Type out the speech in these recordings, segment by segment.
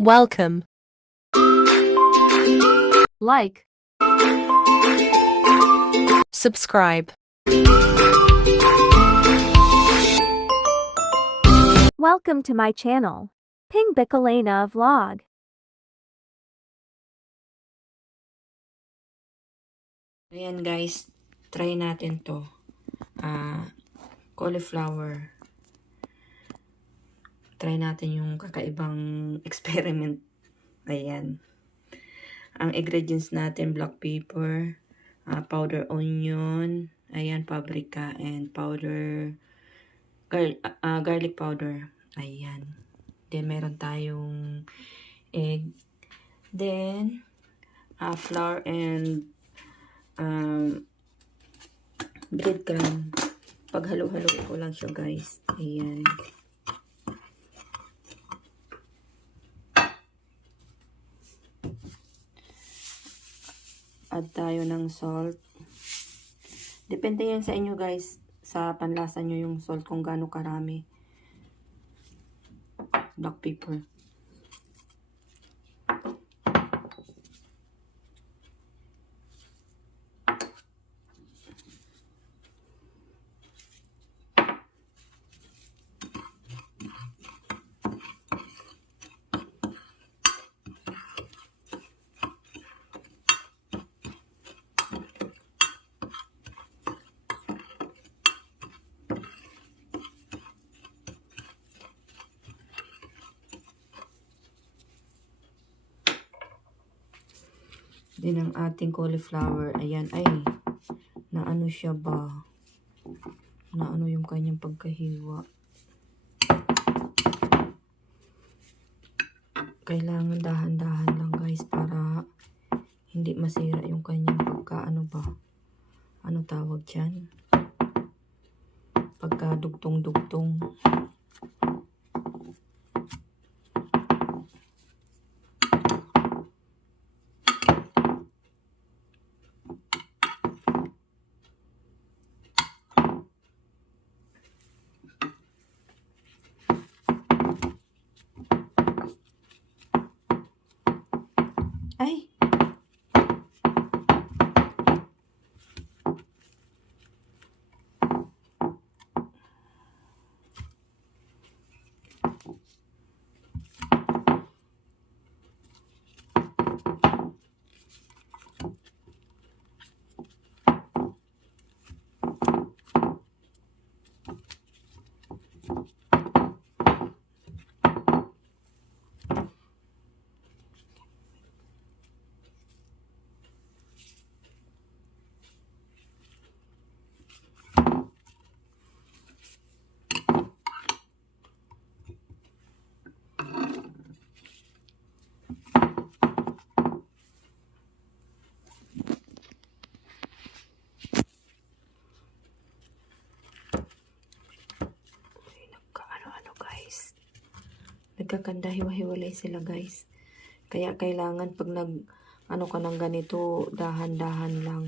Welcome. Like, Subscribe. welcome to my channel, Ping Bicolena Vlog. Ayan guys, try natin to. Cauliflower. Try natin yung kakaibang experiment. Ayan. Ang ingredients natin, black pepper, powder onion, ayan, paprika, and powder, garlic powder. Ayan. Then, meron tayong egg. Then, flour and breadcrumb. Paghalo-halo ko lang siya guys. Ayan. Add tayo ng salt. Depende yan sa inyo guys. Sa panlasa nyo yung salt kung gaano karami. Black pepper. Din ang ating cauliflower. Ayan, ay, naano siya ba? Naano yung kanyang pagkahiwa. Kailangan dahan-dahan lang guys para hindi masira yung kanyang pagka-ano ba? Ano tawag dyan? Pagka-dugtong-dugtong. Ay! Nagkakanda, hiwa-hiwalay sila guys. Kaya kailangan pag ano ka ng ganito, dahan-dahan lang.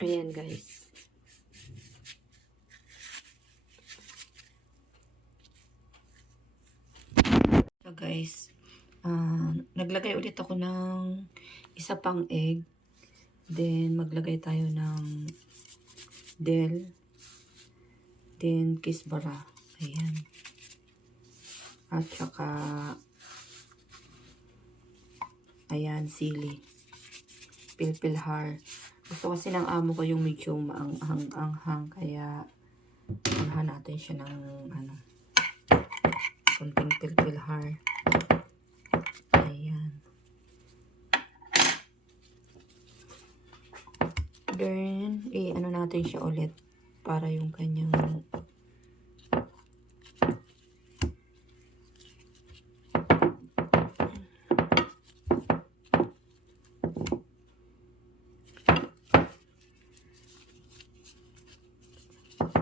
Ayan guys. So guys, naglagay ulit ako ng isa pang egg. Then maglagay tayo ng del. Then kisbara. Ayan. At saka ayan, sili. Pilpilhar. Gusto kasi ng amo ko yung medyo maanghang-anghang. Kaya pulhan natin siya ng konting pilpilhar. Ayan. Then, natin siya ulit para yung kanyang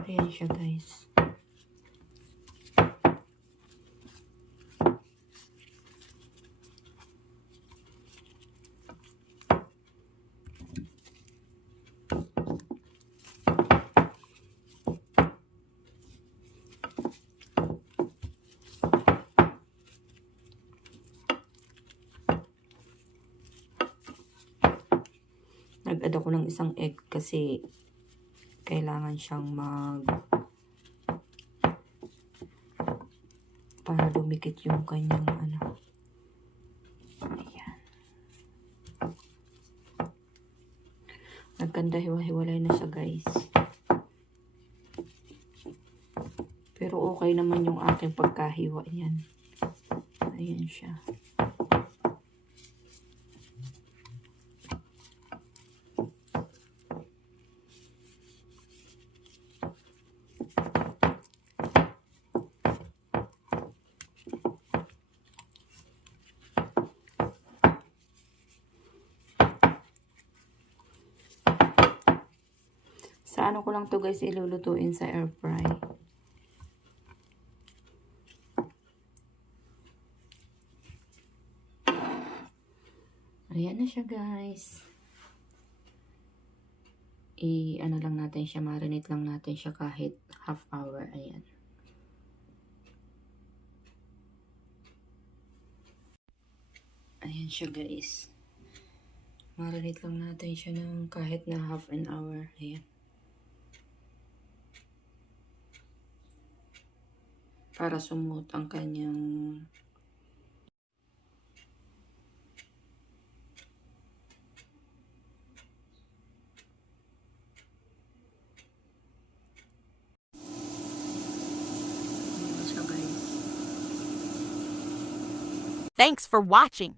ayan siya guys. Nag-add ako ng isang egg kasi kailangan siyang para dumikit yung kanyang Ayan. Nagkanda hiwa-hiwalay na siya guys. Pero okay naman yung aking pagkahiwa yan. Ayan siya. Sa ko lang to guys ilulutuin sa air fry. Ayan na siya guys. Lang natin siya, marinate lang natin siya kahit half hour. Ayan. Ayan siya guys. Marinate lang natin siya ng kahit na half an hour. Ayan. Para sumut ang kanyang Thanks for watching.